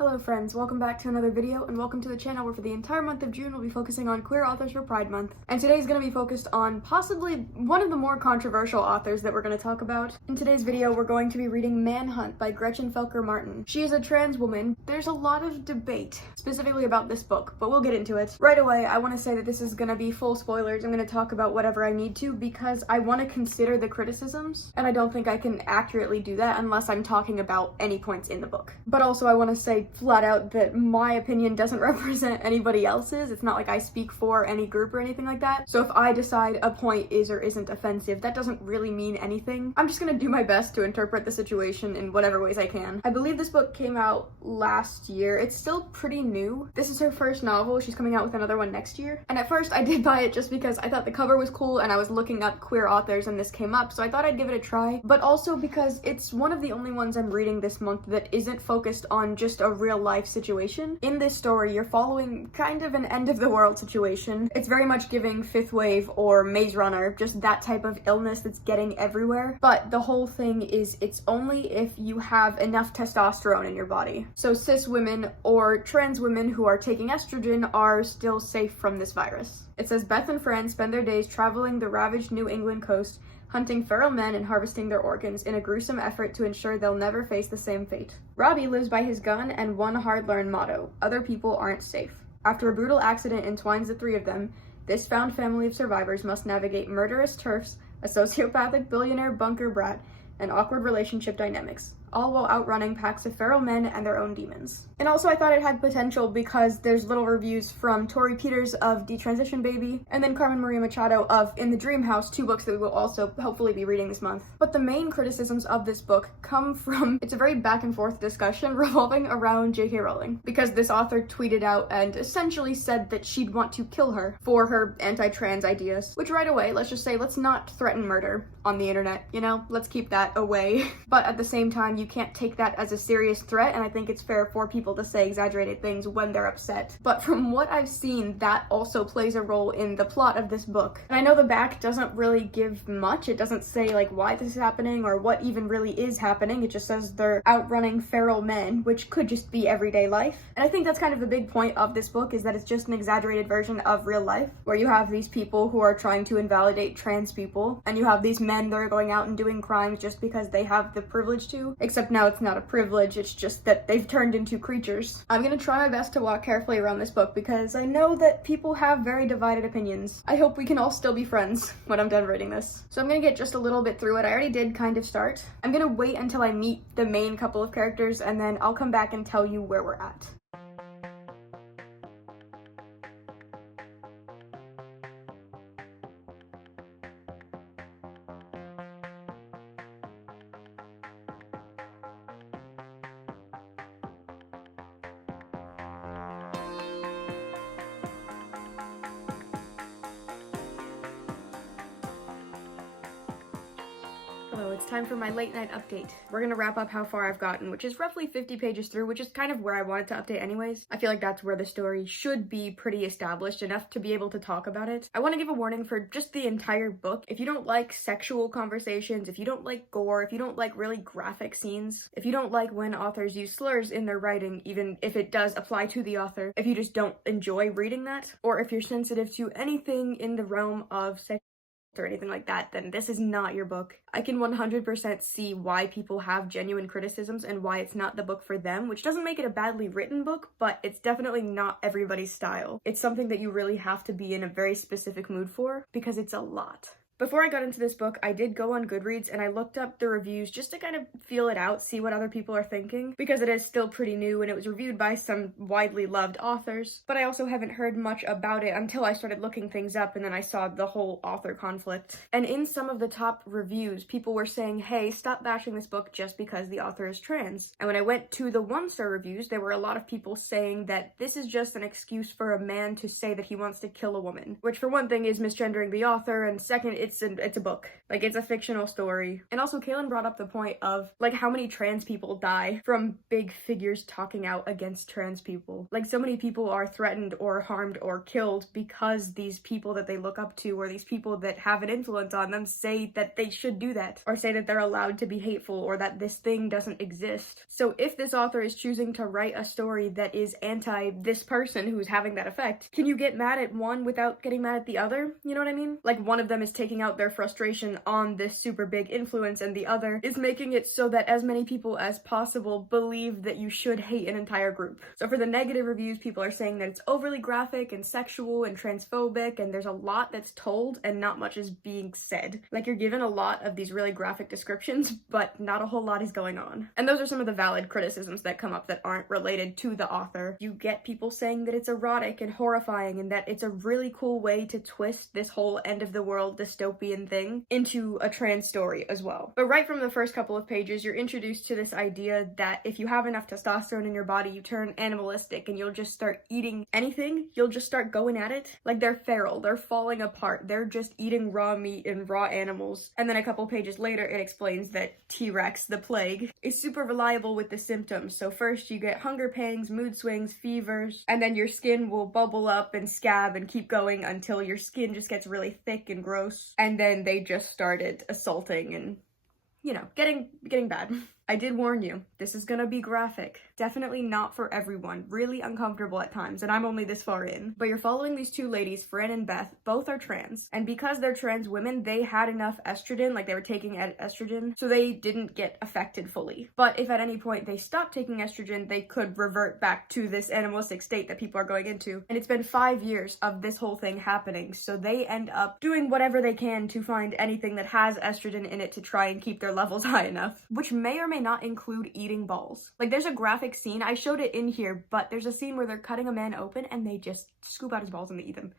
Hello friends, welcome back to another video and welcome to the channel where for the entire month of June we'll be focusing on queer authors for Pride Month. And today's going to be focused on possibly one of the more controversial authors that we're going to talk about. In today's video we're going to be reading Manhunt by Gretchen felker-martin. She is a trans woman. There's a lot of debate specifically about this book, but we'll get into it. Right away I want to say that this is going to be full spoilers. I'm going to talk about whatever I need to because I want to consider the criticisms and I don't think I can accurately do that unless I'm talking about any points in the book. But also I want to say flat out that my opinion doesn't represent anybody else's. It's not like I speak for any group or anything like that. So if I decide a point is or isn't offensive, that doesn't really mean anything. I'm just gonna do my best to interpret the situation in whatever ways I can. I believe this book came out last year. It's still pretty new. This is her first novel. She's coming out with another one next year. And at first I did buy it just because I thought the cover was cool and I was looking up queer authors and this came up, so I thought I'd give it a try. But also because it's one of the only ones I'm reading this month that isn't focused on just a real life situation. In this story, you're following kind of an end of the world situation. It's very much giving Fifth Wave or Maze Runner, just that type of illness that's getting everywhere. But the whole thing is it's only if you have enough testosterone in your body. So cis women or trans women who are taking estrogen are still safe from this virus. It says Beth and friends spend their days traveling the ravaged New England coast, hunting feral men and harvesting their organs in a gruesome effort to ensure they'll never face the same fate. Robbie lives by his gun and one hard-learned motto: other people aren't safe. After a brutal accident entwines the three of them, this found family of survivors must navigate murderous turfs, a sociopathic billionaire bunker brat, and awkward relationship dynamics, all while outrunning packs of feral men and their own demons. And also I thought it had potential because there's little reviews from Tori Peters of Detransition Baby, and then Carmen Maria Machado of In the Dream House, two books that we will also hopefully be reading this month. But the main criticisms of this book come from, it's a very back and forth discussion revolving around J.K. Rowling, because this author tweeted out and essentially said that she'd want to kill her for her anti-trans ideas, which right away, let's just say, let's not threaten murder on the internet, you know? Let's keep that away. But at the same time, you can't take that as a serious threat, and I think it's fair for people to say exaggerated things when they're upset. But from what I've seen, that also plays a role in the plot of this book. And I know the back doesn't really give much. It doesn't say like why this is happening or what even really is happening. It just says they're outrunning feral men, which could just be everyday life. And I think that's kind of the big point of this book, is that it's just an exaggerated version of real life, where you have these people who are trying to invalidate trans people, and you have these men that are going out and doing crimes just because they have the privilege to, except now it's not a privilege, it's just that they've turned into creatures. I'm gonna try my best to walk carefully around this book because I know that people have very divided opinions. I hope we can all still be friends when I'm done reading this. So I'm gonna get just a little bit through it. I already did kind of start. I'm gonna wait until I meet the main couple of characters and then I'll come back and tell you where we're at. Hello, it's time for my late night update. We're gonna wrap up how far I've gotten, which is roughly 50 pages through, which is kind of where I wanted to update anyways. I feel like that's where the story should be pretty established enough to be able to talk about it. I want to give a warning for just the entire book. If you don't like sexual conversations, if you don't like gore, if you don't like really graphic scenes, if you don't like when authors use slurs in their writing, even if it does apply to the author, if you just don't enjoy reading that, or if you're sensitive to anything in the realm of sex or anything like that, then this is not your book. I can 100% see why people have genuine criticisms and why it's not the book for them, which doesn't make it a badly written book, but it's definitely not everybody's style. It's something that you really have to be in a very specific mood for because it's a lot. Before I got into this book, I did go on Goodreads and I looked up the reviews just to kind of feel it out, see what other people are thinking, because it is still pretty new and it was reviewed by some widely loved authors. But I also haven't heard much about it until I started looking things up and then I saw the whole author conflict. And in some of the top reviews, people were saying, hey, stop bashing this book just because the author is trans. And when I went to the 1-star reviews, there were a lot of people saying that this is just an excuse for a man to say that he wants to kill a woman, which for one thing is misgendering the author, and second, it's a book. Like, it's a fictional story. And also, Kaylin brought up the point of, like, how many trans people die from big figures talking out against trans people. Like, so many people are threatened or harmed or killed because these people that they look up to, or these people that have an influence on them, say that they should do that, or say that they're allowed to be hateful, or that this thing doesn't exist. So if this author is choosing to write a story that is anti this person who's having that effect, can you get mad at one without getting mad at the other? You know what I mean? Like, one of them is taking out their frustration on this super big influence, and the other is making it so that as many people as possible believe that you should hate an entire group. So for the negative reviews, people are saying that it's overly graphic and sexual and transphobic, and there's a lot that's told and not much is being said. Like, you're given a lot of these really graphic descriptions, but not a whole lot is going on. And those are some of the valid criticisms that come up that aren't related to the author. You get people saying that it's erotic and horrifying, and that it's a really cool way to twist this whole end of the world dystopian thing into a trans story as well. But right from the first couple of pages, you're introduced to this idea that if you have enough testosterone in your body, you turn animalistic and you'll just start eating anything. You'll just start going at it. Like, they're feral, they're falling apart, they're just eating raw meat and raw animals. And then a couple pages later, it explains that T-Rex, the plague, is super reliable with the symptoms. So first you get hunger pangs, mood swings, fevers, and then your skin will bubble up and scab and keep going until your skin just gets really thick and gross. And then they just started assaulting and, you know, getting bad. I did warn you, this is gonna be graphic. Definitely not for everyone, really uncomfortable at times, and I'm only this far in. But you're following these two ladies, Fran and Beth, both are trans, and because they're trans women, they had enough estrogen, like they were taking estrogen, so they didn't get affected fully. But if at any point they stopped taking estrogen, they could revert back to this animalistic state that people are going into. And it's been 5 years of this whole thing happening, so they end up doing whatever they can to find anything that has estrogen in it to try and keep their levels high enough, which may or may not include eating balls. Like, there's a graphic scene, I showed it in here, but there's a scene where they're cutting a man open and they just scoop out his balls and they eat them.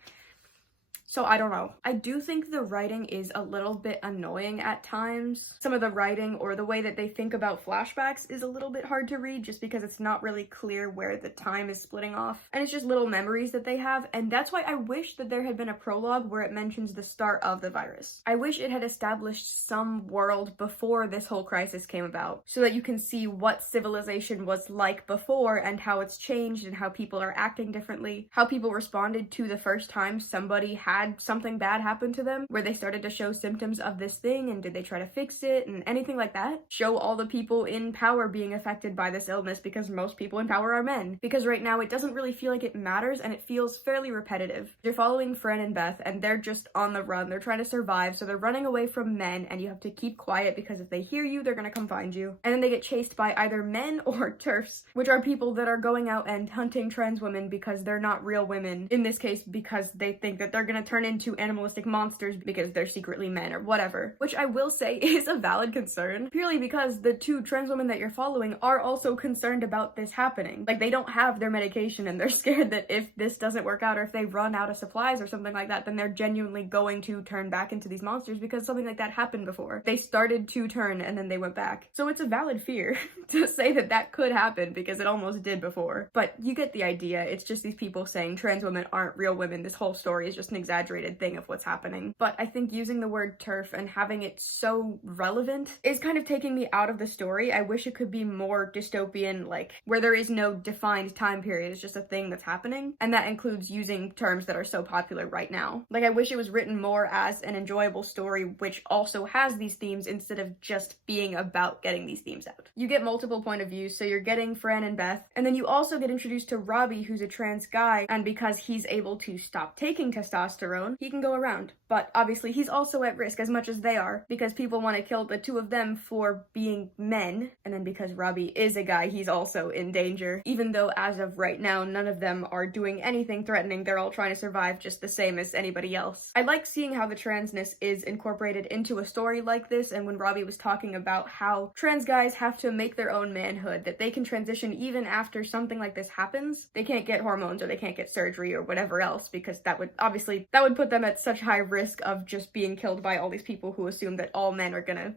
So I don't know. I do think the writing is a little bit annoying at times. Some of the writing or the way that they think about flashbacks is a little bit hard to read just because it's not really clear where the time is splitting off. And it's just little memories that they have, and that's why I wish that there had been a prologue where it mentions the start of the virus. I wish it had established some world before this whole crisis came about so that you can see what civilization was like before and how it's changed and how people are acting differently, how people responded to the first time somebody had something bad happen to them, where they started to show symptoms of this thing, and did they try to fix it, and anything like that. Show all the people in power being affected by this illness, because most people in power are men. Because right now it doesn't really feel like it matters, and it feels fairly repetitive. You're following Fran and Beth, and they're just on the run. They're trying to survive, so they're running away from men, and you have to keep quiet because if they hear you, they're gonna come find you. And then they get chased by either men or TERFs, which are people that are going out and hunting trans women because they're not real women. In this case, because they think that they're gonna turn into animalistic monsters because they're secretly men or whatever, which I will say is a valid concern, purely because the two trans women that you're following are also concerned about this happening. Like, they don't have their medication and they're scared that if this doesn't work out or if they run out of supplies or something like that, then they're genuinely going to turn back into these monsters, because something like that happened before. They started to turn and then they went back. So it's a valid fear to say that that could happen, because it almost did before. But you get the idea. It's just these people saying trans women aren't real women. This whole story is just an exaggerated thing of what's happening. But I think using the word TERF and having it so relevant is kind of taking me out of the story. I wish it could be more dystopian, like where there is no defined time period. It's just a thing that's happening, and that includes using terms that are so popular right now. Like, I wish it was written more as an enjoyable story which also has these themes instead of just being about getting these themes out. You get multiple point of views, so you're getting Fran and Beth, and then you also get introduced to Robbie, who's a trans guy, and because he's able to stop taking testosterone, he can go around. But obviously he's also at risk as much as they are, because people want to kill the two of them for being men, and then because Robbie is a guy, he's also in danger, even though as of right now none of them are doing anything threatening. They're all trying to survive just the same as anybody else. I like seeing how the transness is incorporated into a story like this, and when Robbie was talking about how trans guys have to make their own manhood, that they can transition even after something like this happens. They can't get hormones or they can't get surgery or whatever else, because that would put them at such high risk of just being killed by all these people who assume that all men are gonna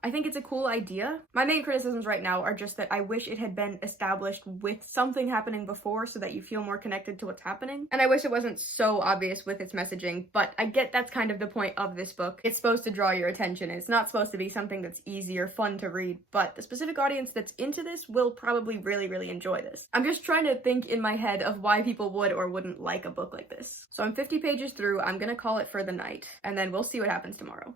I think it's a cool idea. My main criticisms right now are just that I wish it had been established with something happening before so that you feel more connected to what's happening. And I wish it wasn't so obvious with its messaging, but I get that's kind of the point of this book. It's supposed to draw your attention. It's not supposed to be something that's easy or fun to read, but the specific audience that's into this will probably really enjoy this. I'm just trying to think in my head of why people would or wouldn't like a book like this. So I'm 50 pages through. I'm gonna call it for the night, and then we'll see what happens tomorrow.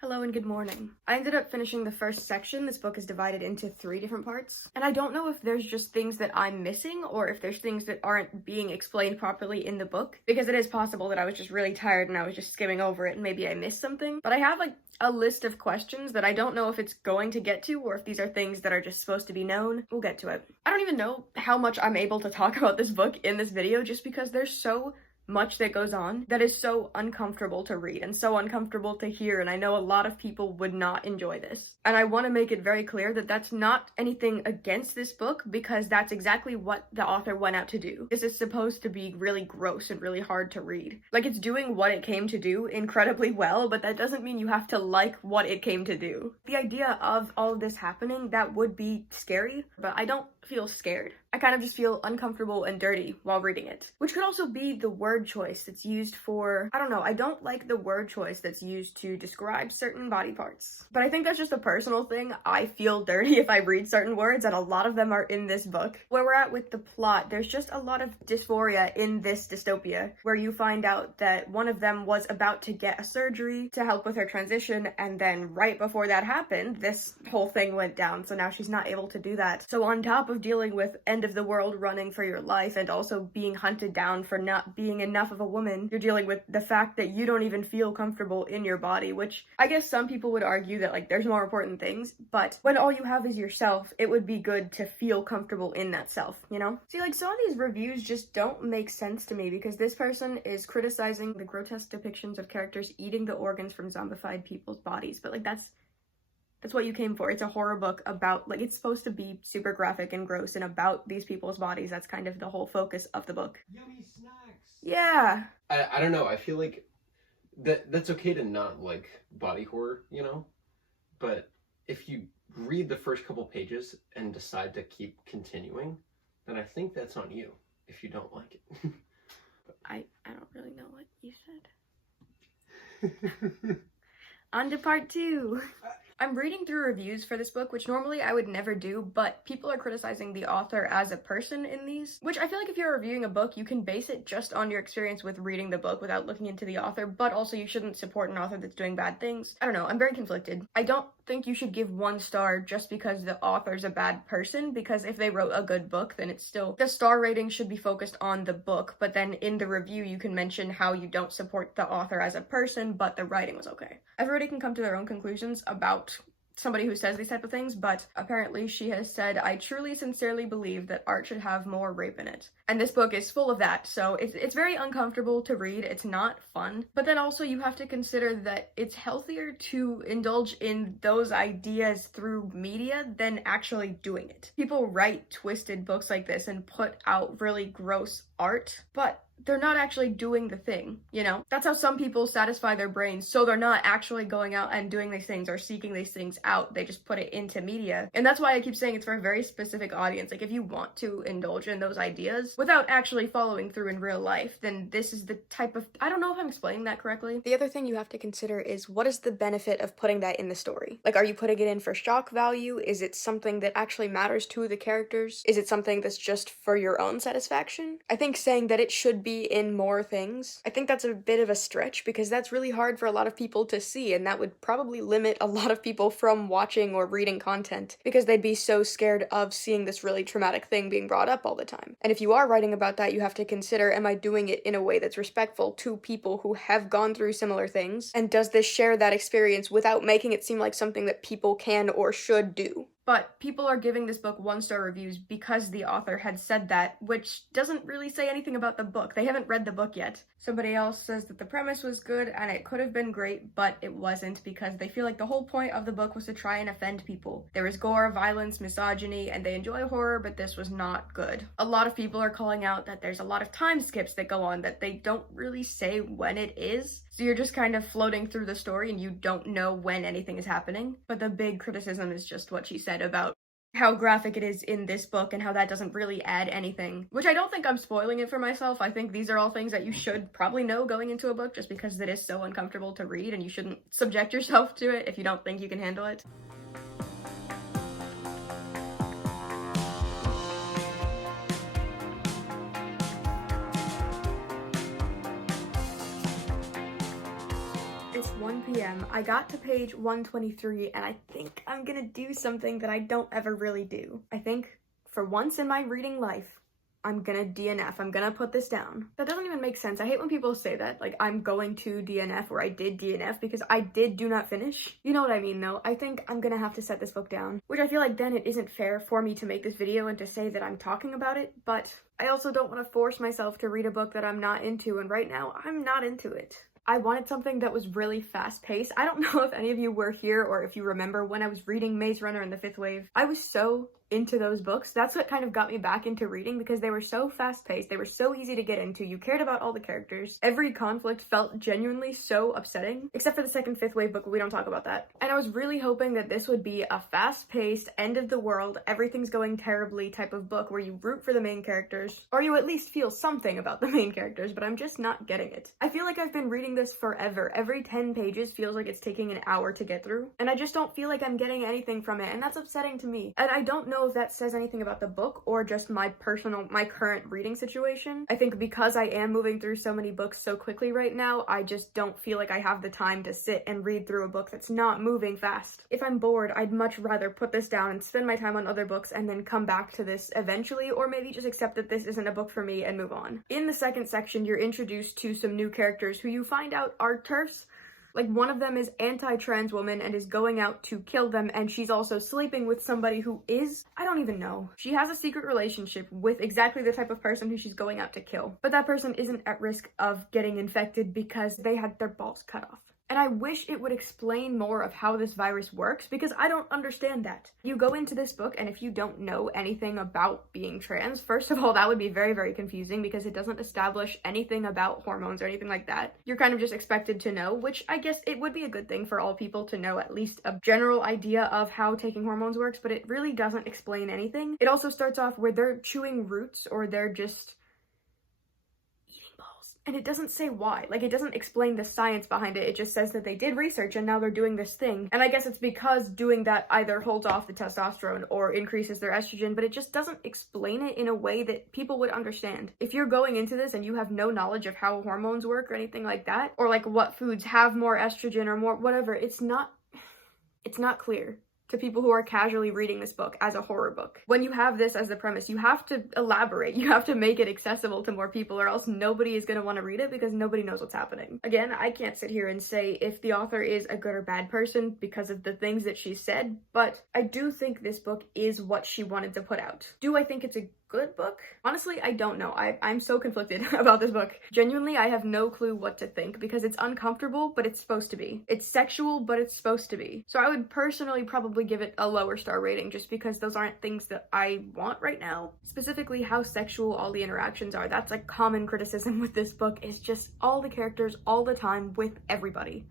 Hello and good morning. I ended up finishing the first section. This book is divided into 3 different parts, and I don't know if there's just things that I'm missing or if there's things that aren't being explained properly in the book, because it is possible that I was just really tired and I was just skimming over it and maybe I missed something. But I have like a list of questions that I don't know if it's going to get to or if these are things that are just supposed to be known. We'll get to it. I don't even know how much I'm able to talk about this book in this video just because there's so much that goes on that is so uncomfortable to read and so uncomfortable to hear, and I know a lot of people would not enjoy this. And I want to make it very clear that that's not anything against this book, because that's exactly what the author went out to do. This is supposed to be really gross and really hard to read. Like, it's doing what it came to do incredibly well, but that doesn't mean you have to like what it came to do. The idea of all of this happening, that would be scary, but I don't feel scared. I kind of just feel uncomfortable and dirty while reading it, which could also be the word choice that's used for, I don't know, I don't like the word choice that's used to describe certain body parts. But I think that's just a personal thing. I feel dirty if I read certain words, and a lot of them are in this book. Where we're at with the plot, there's just a lot of dysphoria in this dystopia, where you find out that one of them was about to get a surgery to help with her transition, and then right before that happened, this whole thing went down, so now she's not able to do that. So on top of dealing with end of the world running for your life and also being hunted down for not being enough of a woman, you're dealing with the fact that you don't even feel comfortable in your body, which I guess some people would argue that like there's more important things, but when all you have is yourself, it would be good to feel comfortable in that self, you know? See, like, some of these reviews just don't make sense to me, because this person is criticizing the grotesque depictions of characters eating the organs from zombified people's bodies, but like that's what you came for. It's a horror book about, like, it's supposed to be super graphic and gross and about these people's bodies. That's kind of the whole focus of the book. Yummy snacks! Yeah! I don't know, I feel like that's okay to not like body horror, you know? But if you read the first couple pages and decide to keep continuing, then I think that's on you, if you don't like it. I don't really know what you said. On to part 2. I'm reading through reviews for this book, which normally I would never do, but people are criticizing the author as a person in these, which I feel like if you're reviewing a book, you can base it just on your experience with reading the book without looking into the author, but also you shouldn't support an author that's doing bad things. I don't know, I'm very conflicted. I don't think you should give 1 star just because the author's a bad person, because if they wrote a good book, then it's still, the star rating should be focused on the book, but then in the review you can mention how you don't support the author as a person, but the writing was okay. Everybody can come to their own conclusions about somebody who says these type of things, but apparently she has said, "I truly sincerely believe that art should have more rape in it." And this book is full of that, so it's very uncomfortable to read. It's not fun, but then also you have to consider that it's healthier to indulge in those ideas through media than actually doing it. People write twisted books like this and put out really gross art, but they're not actually doing the thing, you know? That's how some people satisfy their brains, so they're not actually going out and doing these things or seeking these things out. They just put it into media. And that's why I keep saying it's for a very specific audience. Like, if you want to indulge in those ideas without actually following through in real life, then this is the type of, I don't know if I'm explaining that correctly. The other thing you have to consider is, what is the benefit of putting that in the story? Like, are you putting it in for shock value? Is it something that actually matters to the characters? Is it something that's just for your own satisfaction? I think saying that it should be in more things, I think that's a bit of a stretch, because that's really hard for a lot of people to see, and that would probably limit a lot of people from watching or reading content, because they'd be so scared of seeing this really traumatic thing being brought up all the time. And if you are writing about that, you have to consider, am I doing it in a way that's respectful to people who have gone through similar things? And does this share that experience without making it seem like something that people can or should do? But people are giving this book 1-star reviews because the author had said that, which doesn't really say anything about the book. They haven't read the book yet. Somebody else says that the premise was good and it could have been great, but it wasn't, because they feel like the whole point of the book was to try and offend people. There was gore, violence, misogyny, and they enjoy horror, but this was not good. A lot of people are calling out that there's a lot of time skips that go on that they don't really say when it is. So you're just kind of floating through the story and you don't know when anything is happening. But the big criticism is just what she said about how graphic it is in this book and how that doesn't really add anything, which I don't think I'm spoiling it for myself. I think these are all things that you should probably know going into a book just because it is so uncomfortable to read and you shouldn't subject yourself to it if you don't think you can handle it. It's 1 p.m. I got to page 123 and I think I'm gonna do something that I don't ever really do. I think, for once in my reading life, I'm gonna DNF. I'm gonna put this down. That doesn't even make sense. I hate when people say that, like, I'm going to DNF or I did DNF, because I do not finish. You know what I mean, though. I think I'm gonna have to set this book down, which I feel like then it isn't fair for me to make this video and to say that I'm talking about it, but I also don't want to force myself to read a book that I'm not into, and right now, I'm not into it. I wanted something that was really fast-paced. I don't know if any of you were here or if you remember when I was reading Maze Runner and the Fifth Wave. I was so into those books. That's what kind of got me back into reading, because they were so fast-paced, they were so easy to get into, you cared about all the characters, every conflict felt genuinely so upsetting, except for the second Fifth Wave book, but we don't talk about that. And I was really hoping that this would be a fast-paced, end of the world, everything's going terribly type of book where you root for the main characters, or you at least feel something about the main characters, but I'm just not getting it. I feel like I've been reading this forever. Every 10 pages feels like it's taking an hour to get through, and I just don't feel like I'm getting anything from it, and that's upsetting to me. And I don't know if that says anything about the book or just my current reading situation. I think because I am moving through so many books so quickly right now, I just don't feel like I have the time to sit and read through a book that's not moving fast. If I'm bored, I'd much rather put this down and spend my time on other books and then come back to this eventually, or maybe just accept that this isn't a book for me and move on. In the second section, you're introduced to some new characters who you find out are TERFs. Like, one of them is anti-trans woman and is going out to kill them, and she's also sleeping with somebody who is, I don't even know. She has a secret relationship with exactly the type of person who she's going out to kill. But that person isn't at risk of getting infected because they had their balls cut off. And I wish it would explain more of how this virus works, because I don't understand that. You go into this book, and if you don't know anything about being trans, first of all, that would be very, very confusing because it doesn't establish anything about hormones or anything like that. You're kind of just expected to know, which I guess it would be a good thing for all people to know at least a general idea of how taking hormones works, but it really doesn't explain anything. It also starts off where they're chewing roots, or they're just and it doesn't say why. Like, it doesn't explain the science behind it. It just says that they did research and now they're doing this thing. And I guess it's because doing that either holds off the testosterone or increases their estrogen, but it just doesn't explain it in a way that people would understand. If you're going into this and you have no knowledge of how hormones work or anything like that, or like what foods have more estrogen or more whatever, it's not clear to people who are casually reading this book as a horror book. When you have this as the premise, you have to elaborate. You have to make it accessible to more people, or else nobody is going to want to read it because nobody knows what's happening. Again, I can't sit here and say if the author is a good or bad person because of the things that she said, but I do think this book is what she wanted to put out. Do I think it's a good book? Honestly, I don't know. I'm so conflicted about this book. Genuinely, I have no clue what to think because it's uncomfortable, but it's supposed to be. It's sexual, but it's supposed to be. So I would personally probably give it a lower star rating just because those aren't things that I want right now. Specifically, how sexual all the interactions are. That's a common criticism with this book, is just all the characters all the time with everybody.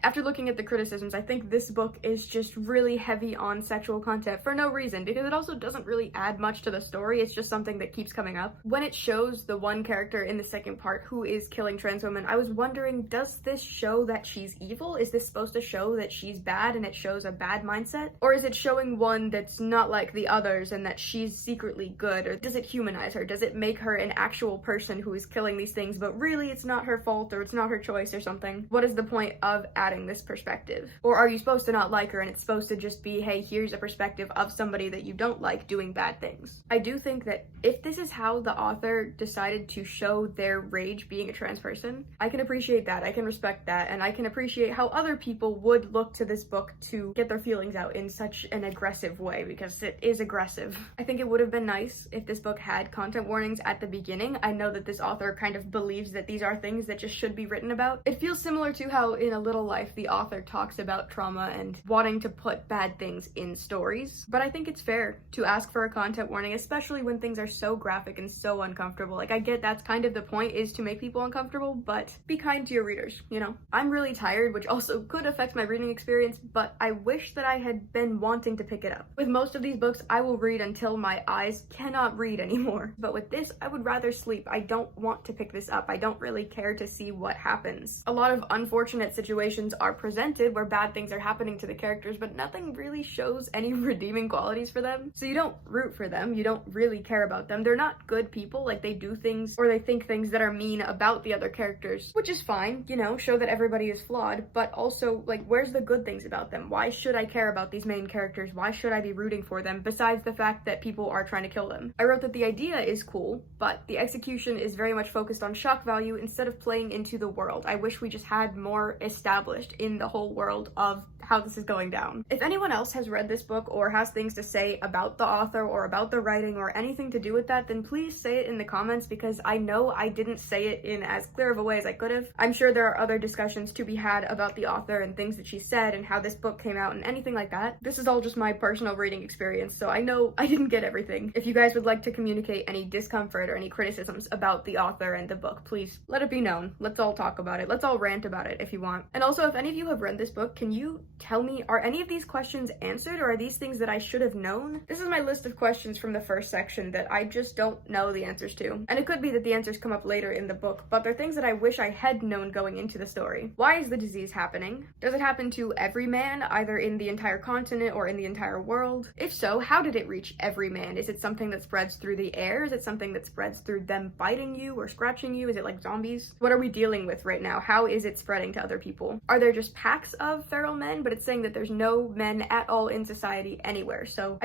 After looking at the criticisms, I think this book is just really heavy on sexual content for no reason, because it also doesn't really add much to the story. It's just something that keeps coming up. When it shows the one character in the second part who is killing trans women, I was wondering, does this show that she's evil? Is this supposed to show that she's bad and it shows a bad mindset? Or is it showing one that's not like the others and that she's secretly good? Or does it humanize her? Does it make her an actual person who is killing these things, but really it's not her fault or it's not her choice or something? What is the point of adding this perspective? Or are you supposed to not like her and it's supposed to just be, hey, here's a perspective of somebody that you don't like doing bad things? I do think that if this is how the author decided to show their rage being a trans person, I can appreciate that, I can respect that, and I can appreciate how other people would look to this book to get their feelings out in such an aggressive way, because it is aggressive. I think it would have been nice if this book had content warnings at the beginning. I know that this author kind of believes that these are things that just should be written about. It feels similar to how in A Little Life life, the author talks about trauma and wanting to put bad things in stories, but I think it's fair to ask for a content warning, especially when things are so graphic and so uncomfortable. Like, I get that's kind of the point, is to make people uncomfortable, but be kind to your readers, you know? I'm really tired, which also could affect my reading experience, but I wish that I had been wanting to pick it up. With most of these books, I will read until my eyes cannot read anymore, but with this, I would rather sleep. I don't want to pick this up. I don't really care to see what happens. A lot of unfortunate situations are presented where bad things are happening to the characters, but nothing really shows any redeeming qualities for them. So you don't root for them, you don't really care about them. They're not good people, like they do things or they think things that are mean about the other characters, which is fine, you know, show that everybody is flawed, but also, like, where's the good things about them? Why should I care about these main characters? Why should I be rooting for them, besides the fact that people are trying to kill them? I wrote that the idea is cool, but the execution is very much focused on shock value instead of playing into the world. I wish we just had more established in the whole world of how this is going down. If anyone else has read this book or has things to say about the author or about the writing or anything to do with that, then please say it in the comments, because I know I didn't say it in as clear of a way as I could have. I'm sure there are other discussions to be had about the author and things that she said and how this book came out and anything like that. This is all just my personal reading experience, so I know I didn't get everything. If you guys would like to communicate any discomfort or any criticisms about the author and the book, please let it be known. Let's all talk about it. Let's all rant about it if you want. And also, if any of you have read this book, can you tell me, are any of these questions answered, or are these things that I should have known? This is my list of questions from the first section that I just don't know the answers to. And it could be that the answers come up later in the book, but they're things that I wish I had known going into the story. Why is the disease happening? Does it happen to every man, either in the entire continent or in the entire world? If so, how did it reach every man? Is it something that spreads through the air? Is it something that spreads through them biting you or scratching you? Is it like zombies? What are we dealing with right now? How is it spreading to other people? Are there just packs of feral men, but it's saying that there's no men at all in society anywhere? So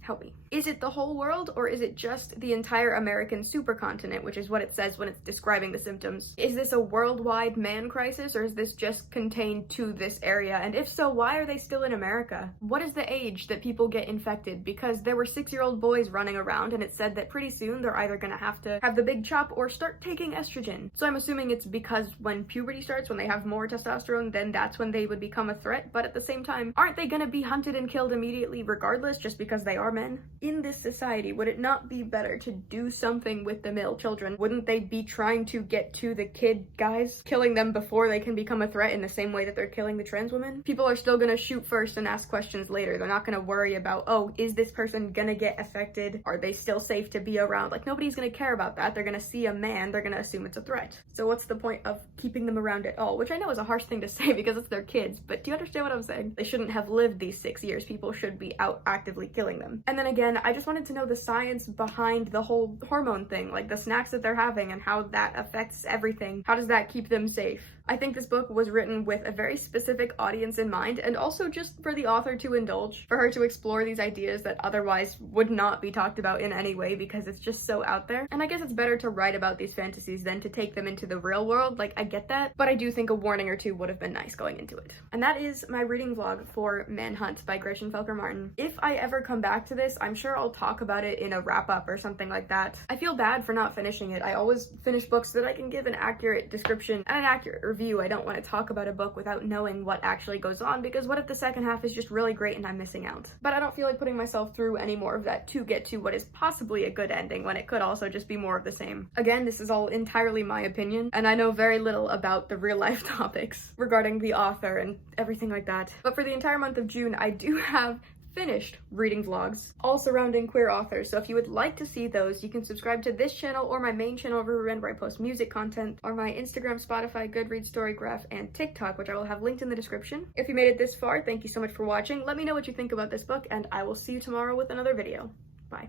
help me. Is it the whole world, or is it just the entire American supercontinent, which is what it says when it's describing the symptoms? Is this a worldwide man crisis, or is this just contained to this area? And if so, why are they still in America? What is the age that people get infected? Because there were 6-year-old boys running around, and it said that pretty soon they're either gonna have to have the big chop or start taking estrogen. So I'm assuming it's because when puberty starts, when they have more testosterone, then that's when they would become a threat. But at the same time, aren't they gonna be hunted and killed immediately regardless, just because they are men? In this society, would it not be better to do something with the male children? Wouldn't they be trying to get to the kid guys, killing them before they can become a threat in the same way that they're killing the trans women? People are still gonna shoot first and ask questions later. They're not gonna worry about, oh, is this person gonna get affected? Are they still safe to be around? Like, nobody's gonna care about that. They're gonna see a man, they're gonna assume it's a threat. So what's the point of keeping them around at all? Which I know is a harsh thing to say because it's their kids, but do you understand what I'm saying? They shouldn't have lived these 6 years. People should be out actively killing them. And then again, I just wanted to know the science behind the whole hormone thing, like the snacks that they're having and how that affects everything. How does that keep them safe? I think this book was written with a very specific audience in mind, and also just for the author to indulge, for her to explore these ideas that otherwise would not be talked about in any way because it's just so out there. And I guess it's better to write about these fantasies than to take them into the real world. Like, I get that, but I do think a warning or two would have been nice going into it. And that is my reading vlog for Manhunt by Gretchen Felker-Martin. If I ever come back to this, I'm sure I'll talk about it in a wrap-up or something like that. I feel bad for not finishing it. I always finish books so that I can give an accurate description and an accurate review. I don't want to talk about a book without knowing what actually goes on, because what if the second half is just really great and I'm missing out? But I don't feel like putting myself through any more of that to get to what is possibly a good ending when it could also just be more of the same. Again, this is all entirely my opinion, and I know very little about the real life topics regarding the author and everything like that. But for the entire month of June, I do have finished reading vlogs, all surrounding queer authors. So if you would like to see those, you can subscribe to this channel or my main channel, riverbxnd, where I post music content, or my Instagram, Spotify, Goodreads, Storygraph, and TikTok, which I will have linked in the description. If you made it this far, thank you so much for watching. Let me know what you think about this book, and I will see you tomorrow with another video. Bye.